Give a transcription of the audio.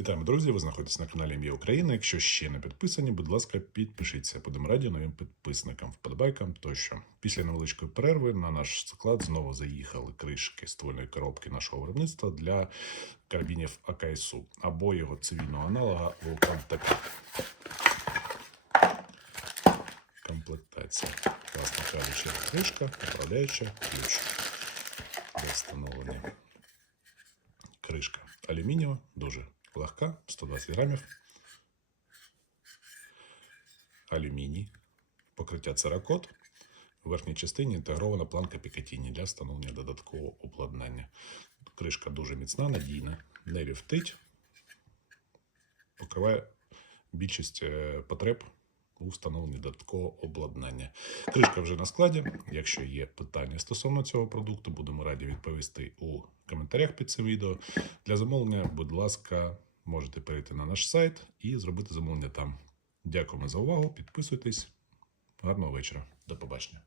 Вітаємо, друзі! Ви знаходитесь на каналі ім'я України. Якщо ще не підписані, будь ласка, підпишіться. Будемо раді новим підписникам, вподобайкам тощо. Після невеличкої перерви на наш склад знову заїхали кришки ствольної коробки нашого виробництва для карабінів АКСУ або його цивільного аналога Вулкан ТК. Комплектація. Власне кажучи, кришка, управляюча ключ для встановлення. Кришка алюмінієва, дуже легка, 120 грамів. Алюміній, покриття церакот. У верхній частині інтегрована планка Пікатіні для встановлення додаткового обладнання. Кришка дуже міцна, надійна, не вівтить, покриває більшість е, потреб у встановленні додаткового обладнання. Кришка вже на складі. Якщо є питання стосовно цього продукту, будемо раді відповісти у коментарях під цим відео. Для замовлення, будь ласка, можете перейти на наш сайт і зробити замовлення там. Дякуємо за увагу. Підписуйтесь. Гарного вечора. До побачення.